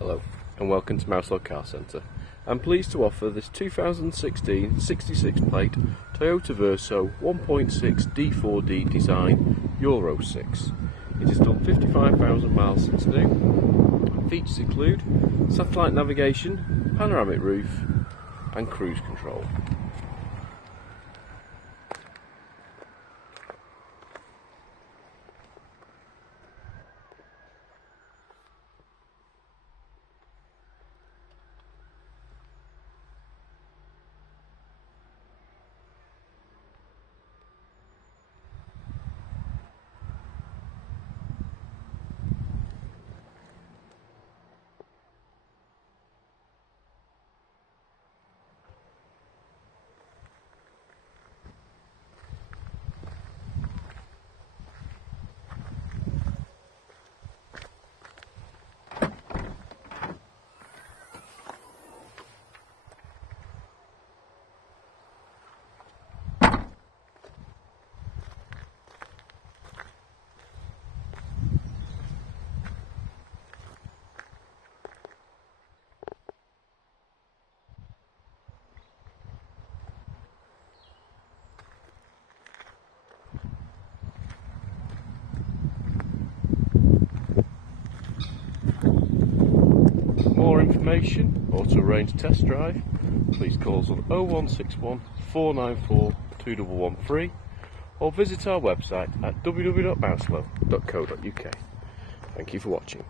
Hello and welcome to Mouselow Car Centre. I'm pleased to offer this 2016 66 plate Toyota Verso 1.6 D-4D design Euro 6. It has done 55,000 miles since new. Features include satellite navigation, panoramic roof and cruise control. For more information or to arrange a test drive, please call us on 0161 494 2113 or visit our website at www.mouselow.co.uk. Thank you for watching.